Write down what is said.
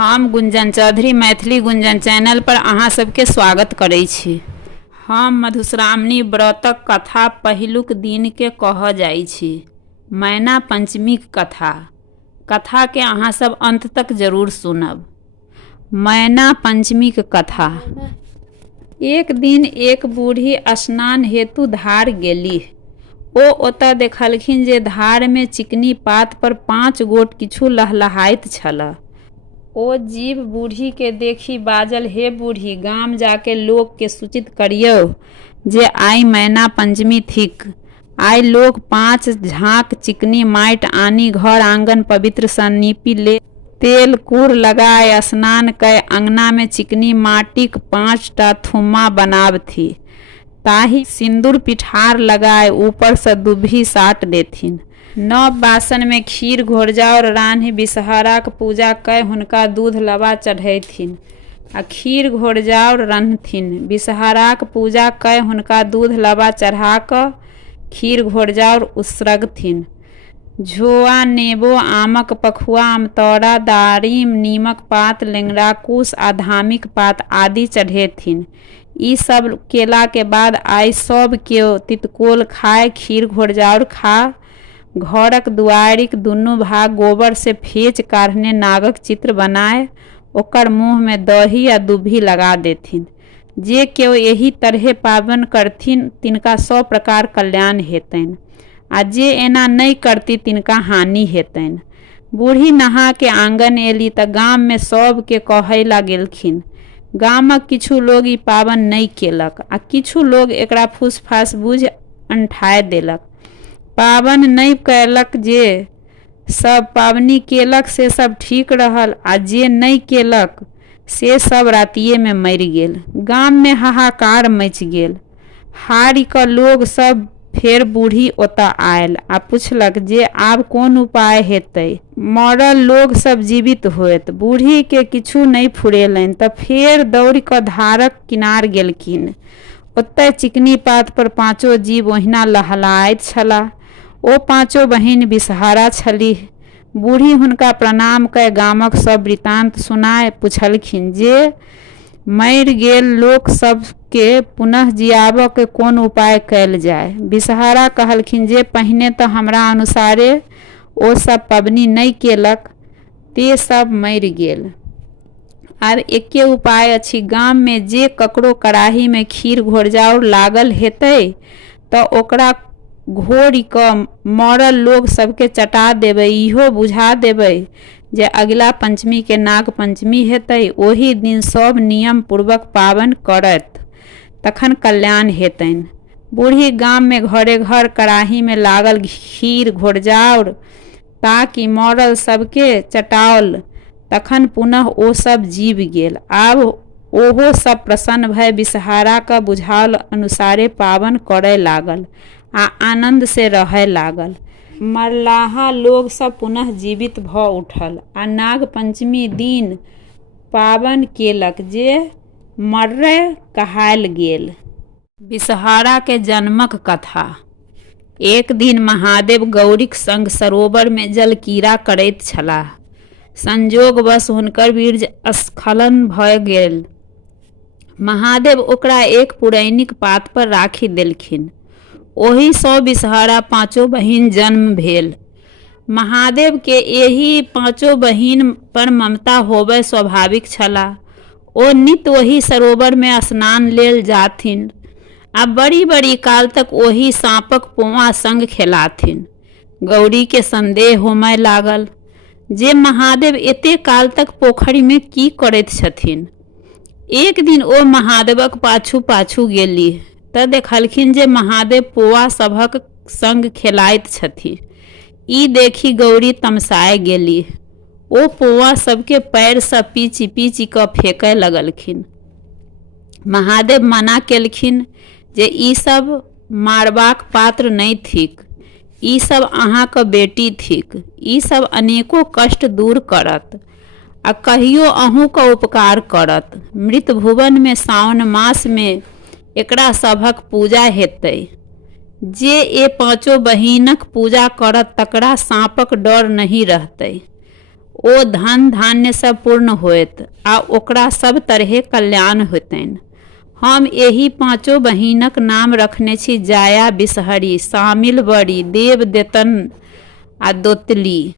हम गुंजन चौधरी मैथिली गुंजन चैनल पर अहाँ सबके स्वागत करै छी। हम मधुश्रावणी व्रतक कथा पहिलुक दिन के कह जाइ छी, मैना पंचमीक कथा के अहाँ सब अंत तक जरूर सुनब। मैना पंचमीक कथा। एक दिन एक बूढ़ी स्नान हेतु धार गेलीह। ओ ओतऽ देखलखिन जे धार में चिकनी पात पर 5 गोट किछु लहलहाइत छल। ओ जीव बूढ़ी के देखी बाजल, हे बूढ़ी, गाम जाके लोक के सूचित करियौ जे आइ मैना पंचमी थिक। आइ लोक 5 झाँक चिकनी माटि आनी घर आंगन पवित्र सँ नीपि ले, तेल कूर लगाए स्नान कय अंगना में चिकनी माटिक 5टा थुम्मा बनाबथि। ताहि सिंदूर पिठार लगाए ऊपर से दुभी साट देथिन। नव बासन में खीर घोरजाउर रान्हि बिषहाराक पूजा कय हुनका दूध लबा चढ़ैथिन आ खीर घोरजाउर रन्हथिन। बिषहाराक पूजा कय हुनका दूध लबा चढ़ा कऽ खीर घोरजाउर उसरगथिन। झोआ, नेबो, आमक पखुआ, अमतौरा, दारिम, नीमक पात, लेंगड़ाकूस आ धामीक पात आदि चढ़ेथिन। ई सब केला के बाद आइ सब केओ तितकोल खाए, खीर घोरजाउर खा, घरक दुआरिक दुनू भाग गोबर से फेच काढ़ने नागक चित्र बनाए ओकर मुँह में दही आ दुभी लगा देथिन। जे केओ एही तरहे पाबन करथिन तिनका 100 प्रकार कल्याण हेतनि, आ जे एना नहीं करती तिनका हानि हेतनि। बूढ़ी नहा के आंगन एली तऽ गाम में सब के कहै ला गेलखिन। गामक किछु लोग ई पाबन नहीं केलक आ किछु लोग एकरा फूसफास बुझ अंठाय देलक। पाबन नहीं कैलक जे सब पाबनी केलक से सब ठीक रहल, आ जे नहीं केलक से सब रातिये में मरि गेल। गाम में हाहाकार मच गेल। हारि कऽ लोग सब फेर बूढ़ी ओतऽ आयल आ पुछलक जे आब कोन उपाय हेतै, मरल लोग सब जीवित होएत। बूढ़ी के किछु नहीं फुरेलनि तऽ फेर दौड़ कऽ धारक किनार गेलखिन। ओतय चिकनी पात पर 5 जीव ओहिना लहलाइत छलाह। ओ 5 बहिन बिषहारा छलीह। बूढ़ी हुनका प्रणाम कय गामक सब वृतांत सुनाय पुछलखिन जे मरि गेल लोक सब के पुनः जियाबऽ के कोन उपाय कयल जाय। बिषहारा कहलखिन जे पहिने तऽ हमरा अनुसारे ओ सब पबनी नहीं केलक, ते सब मरि गेल। आर एके उपाय अछि, गाम में जे ककरो कड़ाही में खीर घोरजाउर लागल हेतै तऽ ओकरा घोरि कऽ मरल लोग सबके चटा देबै। इहो बुझा देबै जे अगिला पंचमी के नाग पंचमी हेतै, ओही दिन सब नियम पूर्वक पाबन करत तखन कल्याण हेतनि। बूढ़ी गाम में घरे घर कड़ाही में लागल खीर घोरजाउर ताकि मरल सबके चटाओल, तखन पुनः ओ सब जीव गेल। आब ओहो सब प्रसन्न भय बिषहारा का बुझाओल अनुसारे पाबन करय लागल आ आनंद से रहय लागल। मरलाहा लोग सब पुनः जीवित भऽ उठल आ नाग पंचमी दिन पाबन केलक जे मर्रे कहायल गेल। बिषहारा के जन्मक कथा। एक दिन महादेव गौरीक संग सरोवर में जलकीरा करैत छलाह। संजोगवश हुनकर वीर्य स्खलन भऽ गेल। महादेव ओकरा एक पुरैनीक पात पर राखि देलखिन। ओही सँ बिषहारा 5 बहिन जन्म भेल। महादेव के एही 5 बहिन पर ममता होबय स्वाभाविक छला। ओ नित ओही सरोवर में स्नान लेल जाथिन आ बड़ी बड़ी काल तक ओही साँपक पोंआ संग खेलाथिन। गौरी के संदेह होमय लागल जे महादेव एते काल तक पोखरि में की करैत छथिन। एक दिन ओ महादेवक पाछू पाछू गेलीह तऽ देखलखिन जे महादेव पोआ सभक संग खेलाइत छथि। ई देखी गौरी तमसाए गेलीह। ओ पोआ सबके पैर सँ पीचि पीचि कऽ फेंकय लगलखिन। महादेव मना केलखिन जे ई सब मारबाक पात्र नहीं थिक, ई सब अहाँक बेटी थिक। ई सब अनेको कष्ट दूर करत आ कहियो अहूँक उपकार करत। मृत भुवन में सावन मास में एकरा सभक पूजा हेतै। जे ए 5 बहिनक पूजा करत तकरा साँपक डर नहीं रहतै। ओ धन धान्य से पूर्ण होत आ ओकरा सब तरहे कल्याण होतनि। हम एही पांचों बहिनक नाम रखने छी जाया, बिसहरी, शामिल, बड़ी, देव, देतन आ दोतली।